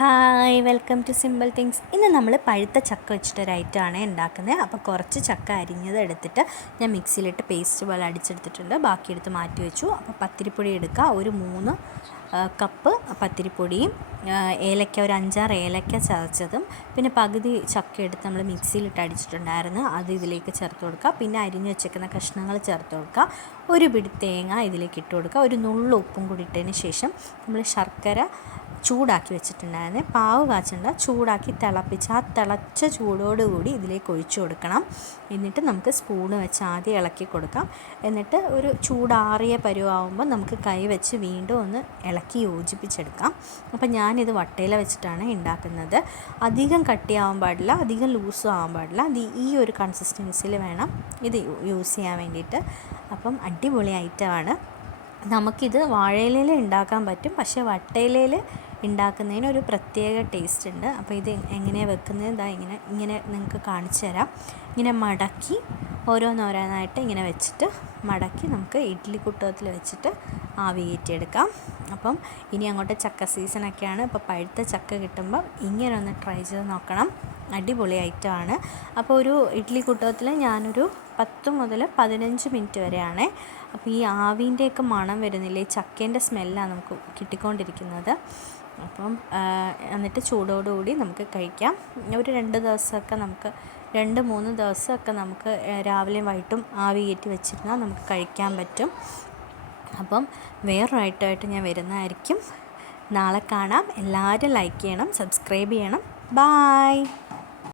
Hi welcome to simple things. ഇന്ന് നമ്മൾ പഴുത്ത ചക്ക വെച്ചിട്ടൊരു ഐറ്റമാണ് ഉണ്ടാക്കുന്നത്. അപ്പോൾ കുറച്ച് ചക്ക അരിഞ്ഞത് എടുത്തിട്ട് ഞാൻ മിക്സിയിലിട്ട് പേസ്റ്റ് പോലെ അടിച്ചെടുത്തിട്ടുണ്ട്. ബാക്കി എടുത്ത് മാറ്റി വെച്ചു. അപ്പോൾ പത്തിരിപ്പൊടി എടുക്കുക, ഒരു 3 കപ്പ് പത്തിരിപ്പൊടിയും ഏലക്ക, ഒരു 5-6 ഏലക്ക ചതച്ചതും, പിന്നെ പകുതി ചക്ക എടുത്ത് നമ്മൾ മിക്സിയിലിട്ട് അടിച്ചിട്ടുണ്ടായിരുന്നു, അത് ഇതിലേക്ക് ചേർത്ത് കൊടുക്കുക. പിന്നെ അരിഞ്ഞ് വെച്ചേക്കുന്ന കഷ്ണങ്ങൾ ചേർത്ത് കൊടുക്കുക. ഒരു പിടി തേങ്ങ ഇതിലേക്ക് ഇട്ട് കൊടുക്കുക. ഒരു നുള്ളു ഉപ്പും കൂടി ഇട്ടതിന് ശേഷം നമ്മൾ ശർക്കര ചൂടാക്കി വെച്ചിട്ടുണ്ടായിരുന്നു, പാവ് കാച്ചണ്ട, ചൂടാക്കി തിളപ്പിച്ച് ആ തിളച്ച ചൂടോടുകൂടി ഇതിലേക്ക് ഒഴിച്ചു കൊടുക്കണം. എന്നിട്ട് നമുക്ക് സ്പൂണ് വെച്ച് ആദ്യം ഇളക്കി കൊടുക്കാം. എന്നിട്ട് ഒരു ചൂടാറിയ പരുവാകുമ്പോൾ നമുക്ക് കൈ വെച്ച് വീണ്ടും ഒന്ന് ഇളക്കി യോജിപ്പിച്ചെടുക്കാം. അപ്പം ഞാനിത് വട്ടയില വെച്ചിട്ടാണ് ഉണ്ടാക്കുന്നത്. അധികം കട്ടിയാവാൻ പാടില്ല, അധികം ലൂസും ആവാൻ പാടില്ല. ഈ ഒരു കൺസിസ്റ്റൻസിയിൽ വേണം ഇത് യൂസ് ചെയ്യാൻ വേണ്ടിയിട്ട്. അപ്പം അടിപൊളി ഐറ്റമാണ്. നമുക്കിത് വാഴയിലയിൽ ഉണ്ടാക്കാൻ പറ്റും, പക്ഷേ വട്ടയിലയിൽ ഉണ്ടാക്കുന്നതിന് ഒരു പ്രത്യേക ടേസ്റ്റ് ഉണ്ട്. അപ്പോൾ ഇത് എങ്ങനെയാണ് വെക്കുന്നത്, ഇങ്ങനെ നിങ്ങൾക്ക് കാണിച്ചു തരാം. ഇങ്ങനെ മടക്കി ഓരോന്നോരോന്നായിട്ട് ഇങ്ങനെ വെച്ചിട്ട് മടക്കി നമുക്ക് ഇഡ്ഡലി കുട്ടകത്തിൽ വെച്ചിട്ട് ആവി കയറ്റിയെടുക്കാം. അപ്പം ഇനി അങ്ങോട്ട് ചക്ക സീസണൊക്കെയാണ്. അപ്പോൾ പഴുത്ത ചക്ക കിട്ടുമ്പോൾ ഇങ്ങനെ ഒന്ന് ട്രൈ ചെയ്ത് നോക്കണം, അടിപൊളി ഐറ്റമാണ്. അപ്പോൾ ഒരു ഇഡ്ഡലി കുട്ടകത്തിൽ ഞാനൊരു 10 മുതൽ 15 മിനിറ്റ് വരെയാണ്. അപ്പോൾ ഈ ആവിൻ്റെയൊക്കെ മണം വരുന്നില്ലേ, ഈ ചക്കേൻ്റെ സ്മെല്ലാണ് നമുക്ക് കിട്ടിക്കൊണ്ടിരിക്കുന്നത്. അപ്പം എന്നിട്ട് ചൂടോടുകൂടി നമുക്ക് കഴിക്കാം. ഒരു 2 ദിവസമൊക്കെ നമുക്ക് 2-3 ദിവസമൊക്കെ നമുക്ക് രാവിലെയും വൈകിട്ടും ആവി കയറ്റി വെച്ചിരുന്നാൽ നമുക്ക് കഴിക്കാൻ പറ്റും. അപ്പം വേറൊരു ഐറ്റമായിട്ട് ഞാൻ വരുന്നതായിരിക്കും. നാളെ കാണാം. എല്ലാവരും ലൈക്ക് ചെയ്യണം, സബ്സ്ക്രൈബ് ചെയ്യണം. ബായ്.